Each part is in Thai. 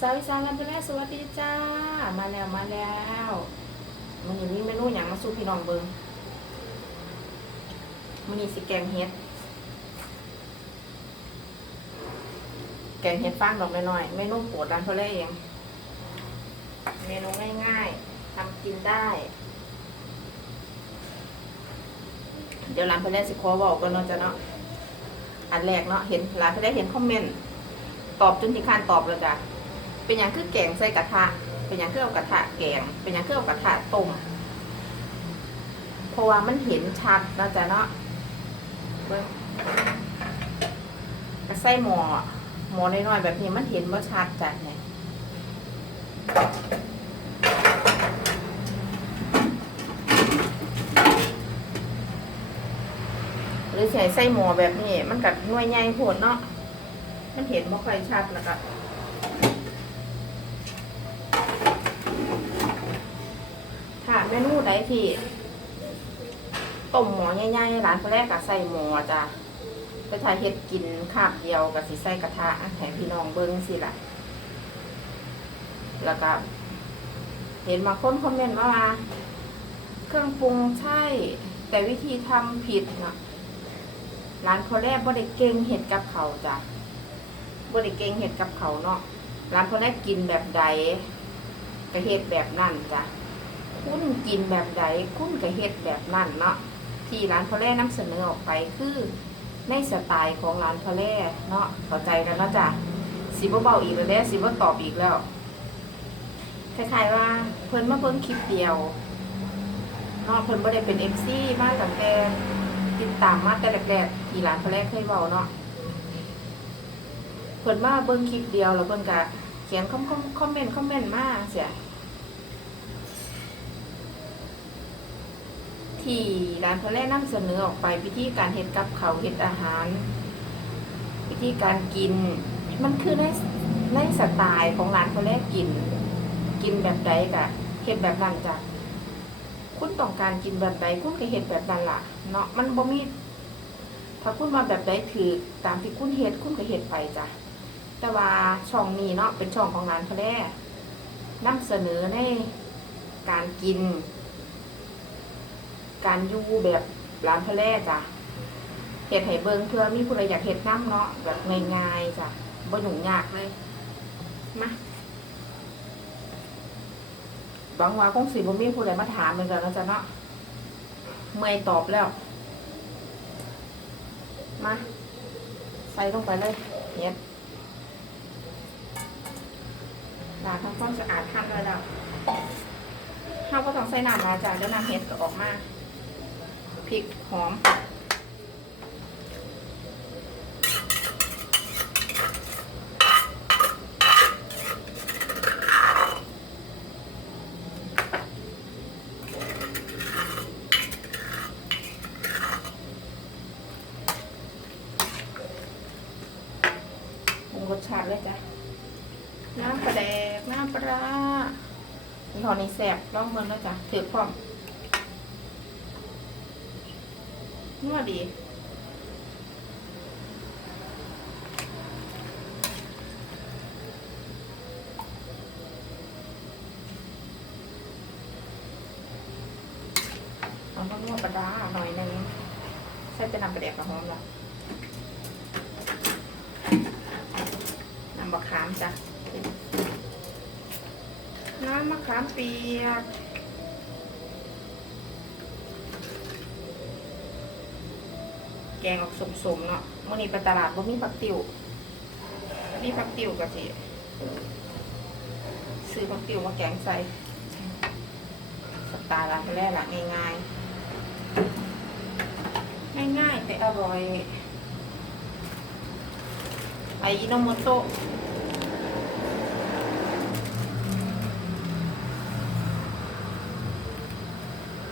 สาวอีสานลำพูนแรกสวัสดีจ้า มาแล้วมาแล้วมันนี้มีเมนูอย่างมาสู้พี่น้องเบิงมันนี้สิแกงเฮ็ด แกงเฮ็ดฟางดอกน้อยๆเมนูโปรดร้านเขาเลยเองเมนูง่ายๆทำกินได้ เดี๋ยวร้านเพนแรสิขอบอกกันเนาะจ้ะเนาะอันแรกเนาะเห็นร้านเพนแรเห็นคอมเมนต์ตอบจนที่คร้านตอบแล้วจ้ะ เป็นอย่างคือแกงใส่กระทะ เป็นอย่างคือเอากระทะแกง เป็นอย่างคือเอากระทะต้มเพราะว่ามันเห็นชัดนะจ้ะเนาะเบิ่งก็ใส่หม้อหม้อน้อยๆแบบนี้มันเห็นว่าชัดจ้ะเนี่ยหรือใส่ใส่หม้อแบบนี้ มันกัดน่วยใหญ่โผดเนาะมันเห็นบ่ค่อยชัดแล้วก็ ค่ะเม นูใดที่ต้มหมอใหญ่ๆร้านคนแรกก็ใส่หมอจ้ะแต่ถ้าเฮ็ดกินคาบเดียวก็สิใส่กระทะให้พี่น้องเบิ่งสิล่ะ แล้วก็เห็นมาคนคอมเมนต์มาว่าเครื่องปรุงใช่ แต่วิธีทำผิดเนาะร้านคนแรกบ่ได้เก่งเห็ดกับเขาจ้ะบ่ได้เก่งเห็ดกับเขาเนาะร้านคนแรกกินแบบใดก็เฮ็ดแบบนั่นจ้ะ คุณกินแบบใดคุณก็เฮ็ดแบบนั้นเนาะที่ร้านพอแร่นำเสนอออกไปคือในสไตล์ของร้านพอแร่เนาะเข้าใจกันเนาะจ้ะสิบ่เบาอีกแล้วเด้สิบ่ตอบอีกแล้วคล้ายๆว่าเพิ่นมาเบิ่งคลิปเดียวเนาะเพิ่นบ่ได้เป็น FC มาตั้งแต่ติดตามมาแต่แรกๆที่ร้านพอแร่เคยเว้าเนาะเพิ่นมาเบิ่งคลิปเดียวแล้วเพิ่นก็เขียนคอมคอมเมนต์คอมเมนต์มาเสีย ที่ร้านเขาแรกนำเสนอออกไปวิธีการเฮ็ดกับเขาเฮ็ดอาหาร วิธีการกิน มันคือในในสไตล์ของร้านเขาแรกกิน กินแบบใดกะเฮ็ดแบบนั้นจ้ะคุณต้องการกินแบบใดคุณก็เฮ็ดแบบนั้นล่ะเนาะมันบ่มีถ้าคุณมาแบบใดถือตามที่คุณเฮ็ดคุณก็เฮ็ดไปจ้ะแต่ว่าช่องนี้เนาะเป็นช่องของร้านเขาแรกนำเสนอในการกิน การอยู่แบบร้านทะเลจ้ะเห็ดไห่เบิงเพื่อมีผู้ใดอยากเห็ดน้ำเนาะแบบง่ายๆจ้ะบ่ยุ่งยากเลยมาบางว่าคงสิบ่มีผู้ใดมาถามเหมือนกันแล้วจ้ะเนาะเมื่อยตอบแล้วมาใส่ลงไปเลยเห็ดล้างทำความสะอาดหั่นไว้แล้วเราก็ต้องใส่น้ำมาจ้ะแล้วน้ำเห็ดก็ออกมา พริกหอมปรุงรสชาติเลยจ้ะ น้ำปลาแดก น้ำปลาร้ายี่ห้อนี้แซ่บลองเมืองแล้วจ้ะถือพร้อม นัวดีเอาต้องนวดปลาดาหน่อยนึงใส่จะนำไปแดกกระหอมละน้ำมะขามจ้ะน้ำมะขามเปียก กงออกสมๆเนาะมื่อนี้ไปตลาดบ่มีผักติวมีผักติวก็สิซื้อผักติวมาแกงใส่สไตล์ร้านแรกละง่ายๆ ง่ายๆแต่อร่อยไออิโนโมโตะ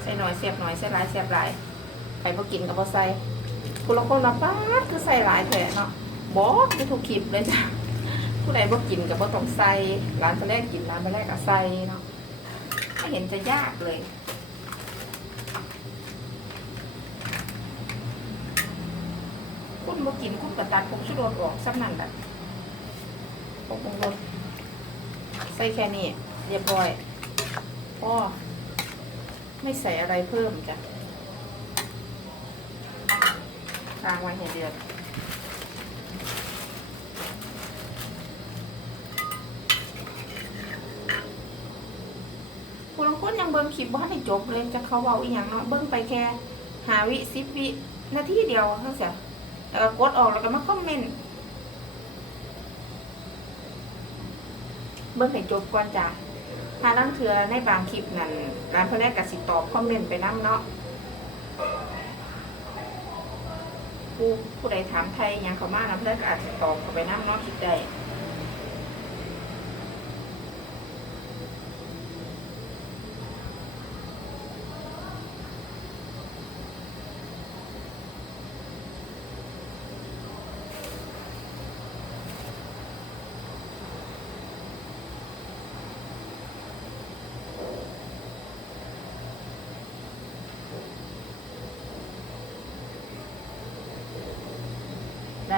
ใส่หน่อยเสียบหน่อยใส่หลายเสียบหลายใครบ่กินก็บ่ใส่ คุณละคนมาป้าคือใส่หลายแผลเนาะบอกคือทุกคลิปเลยจ้ะผู้ใดบ่กินกับบ่ต้องใส่ร้านแรกกินร้านแรกก็ใส่เนาะไม่เห็นจะยากเลยคุณบ่กินคุณก็ตัดผงชูรสออกสักนั่นแหละผงปรุงรสส่แค่นี้เรียบร้อยพ่อไม่ใส่อะไรเพิ่มจ้ะ ค้างไว้ให้เดือดคุณลางคนยังเบิ่งคลิปว่าให้จบเลยจะเขาเบาอีหยังเนาะเบิ่งไปแค่หาวิสิบวินาทีเดียวเท่าเสียแล้วก็กดออกแล้วก็มาคอมเมนต์เบิ่งให้จบก่อนจ้ะถ้านั่งเถือในบางคลิปนั้นร้านเพื่อนกสิตอบคอมเมนต์ไปน้ำเนาะ ผู้ผู้ใดถามไทยอยังเขามานะเพื่อนก็อาจจะตอบเข้าไปน้ำนอกคิดได้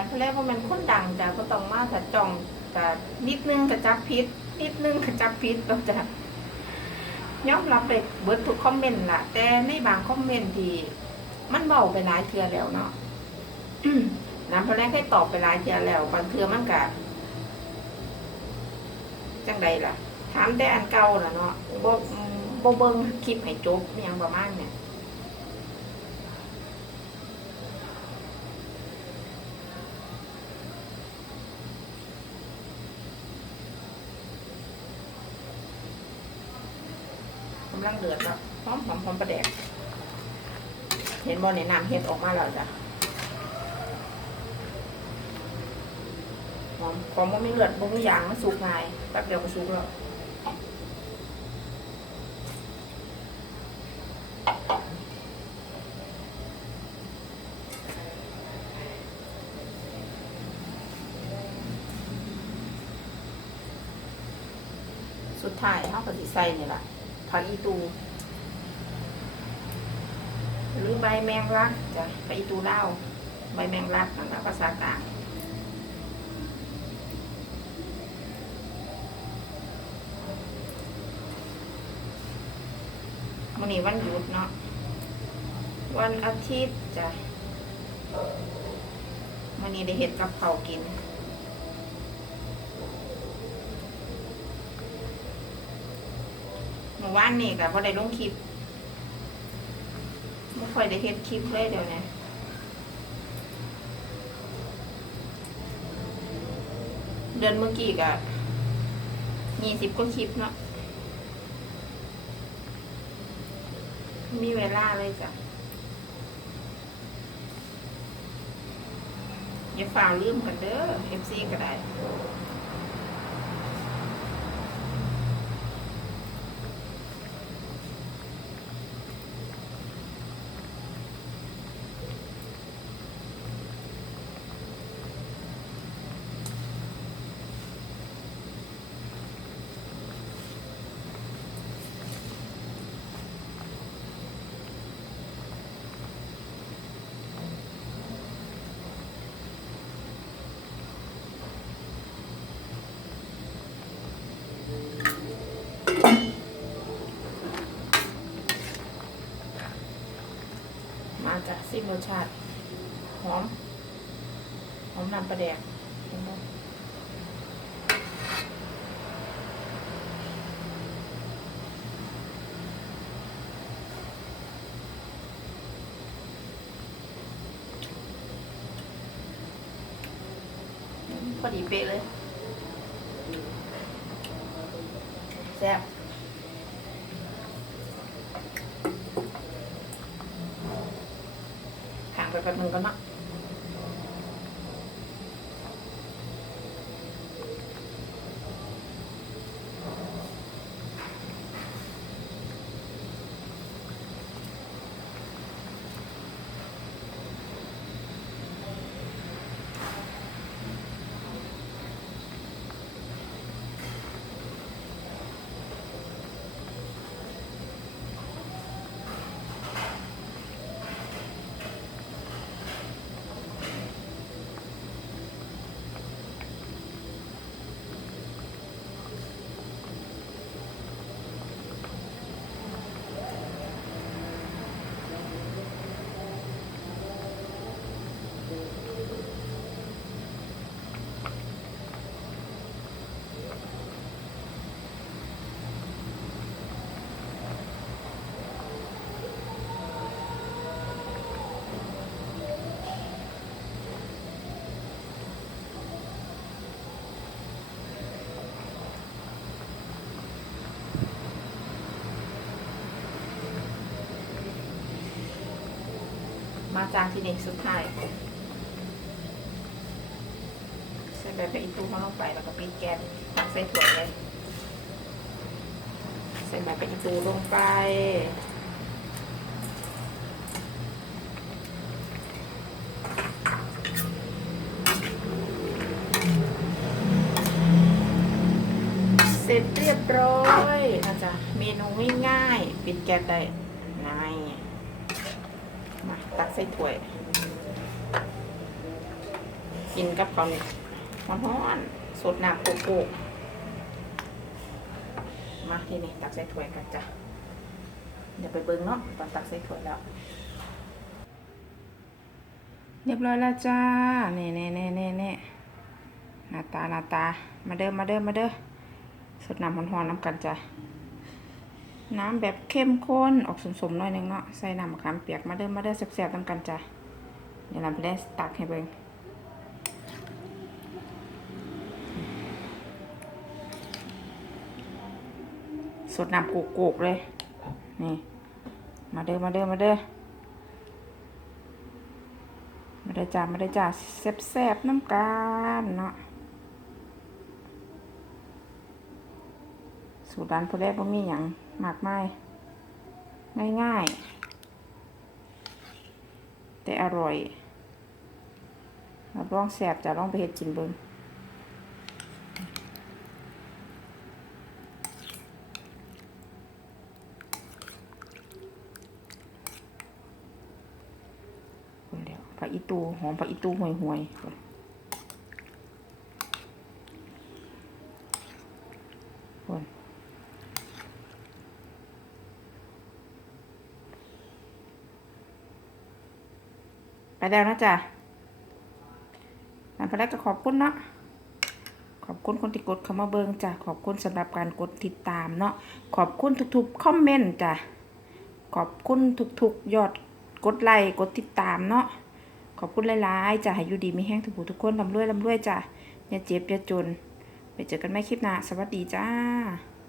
ดร้าเพื่อนว่ามันคนดังจ้ะก็ต้องมาถ้าจองแต่นิดนึงกระจับพิษนิดนึงกระจับพิษเราจะยอมรับเลยเบิร์ดทุกคอมเมนต์ละแต่ในบางคอมเมนต์ที่ มันเบาไปหลายเทือแล้วเนาะน้ำพอแรกให้ตอบไปหลายเทือแล้วบางเทือมันกะจังใดล่ะ ถามแต่อันเก่าล่ะเนาะบ่บ่เบิ่งคลิปให้จบอย่างประมาณเนี่ย กำลัง เดือดแล้วหอมหอมหอมประแดก เห็นบอลในน้ำเห็ดออกมาแล้วจ้ะหอมของมันไม่เลือดบางอย่างมันสุกง่ายแป๊บเดียวมันสุกแล้วสุดท้ายเขาก็สิใส่นี่แหละ ผักอีตู หรือใบแมงลักจ้ะใบอีตูเล่าใบแมงลักนั่นแหละภาษากลางวันนี้วันหยุดเนาะวันอาทิตย์จ้ะวันนี้ได้เห็ดกับเผากิน เมื่ อวานนี่ก็บ่ได้ลงคลิปไม่ค่อยได้เฮ็ดคลิปเลยเดี๋ยวนี้เดือนเมื่อกี้ก็ยี่สิบกว่าคลิปเนาะมีเวลาเลยจ้ะอย่าฝ่าลืมกันเด้อ FC ก็ได้ มรสชาติ หอม หอมน้ำปลาแดกพอดีเป๊ะเลย แซ่บ ห่า มาจานที่นี่สุดท้ายใส่แบบไปอีตูเขาลงไปแล้วก็ปิดแก๊สใส่ถั่วเลยใส่แบบไปอีตูลงไปเสร็จเรียบร้อยนะจ๊ะเมนูง่ายๆปิดแก๊สได้ง่าย ตักใส่ถ้วย กินกับข้าวเหนียวร้อนๆสดน้ำโกโก้มาที่นี้ตักใส่ถ้วยกันจ้ะเดี๋ยวไปเบิ้งเนาะตอนตักใส่ถ้วยแล้ว เรียบร้อยแล้วจ้าเน่เน่เน่เน่เน่หน้าตาหน้าตามาเด้อมาเด้อมาเด้อสดน้ำร้อนๆน้ำกันจ้ะ น้ำแบบเข้มข้นออกสมๆหน่อยนึงเนาะใส่น้ำมะขามเปียกมาเด้อมาเด้อแซ่บๆน้ำกันจ้ะเดี๋ยวเราไปได้ตักให้เบิ่งสดน้ำโกกๆเลย นี่ มาเด้อมาเด้อมาเด้อมาเด้อจ้ามาเด้อจ้าแซ่บๆน้ำกันเนาะสูตรร้านพอแรกก็มีอย่า งมากไมายง่ายๆ แต่อร่อยรับรองแซ่บจะลองไปเห็ดกินเบิ้งคนเดียวผักอีตูหอมผักอีตูห่วยห่วยๆคนคน ไป แล้วนะจ๊ะหลังจากนั้นก็ขอบคุณเนาะขอบคุณคนที่กดเข้ามาเบิงจ้ะขอบคุณสำหรับการกดติดตามเนาะขอบคุณทุกๆคอมเมนต์จ้ะขอบคุณทุกๆยอดกดไลค์กดติดตามเนาะขอบคุณหลายๆจ้ะให้อยู่ดีมีแห้งทุกผู้ทุกคนลำรวยลำรวยจ้ะอย่าเจ็บอย่าจน ไปเจอกันใหม่คลิปหน้าสวัสดีจ้า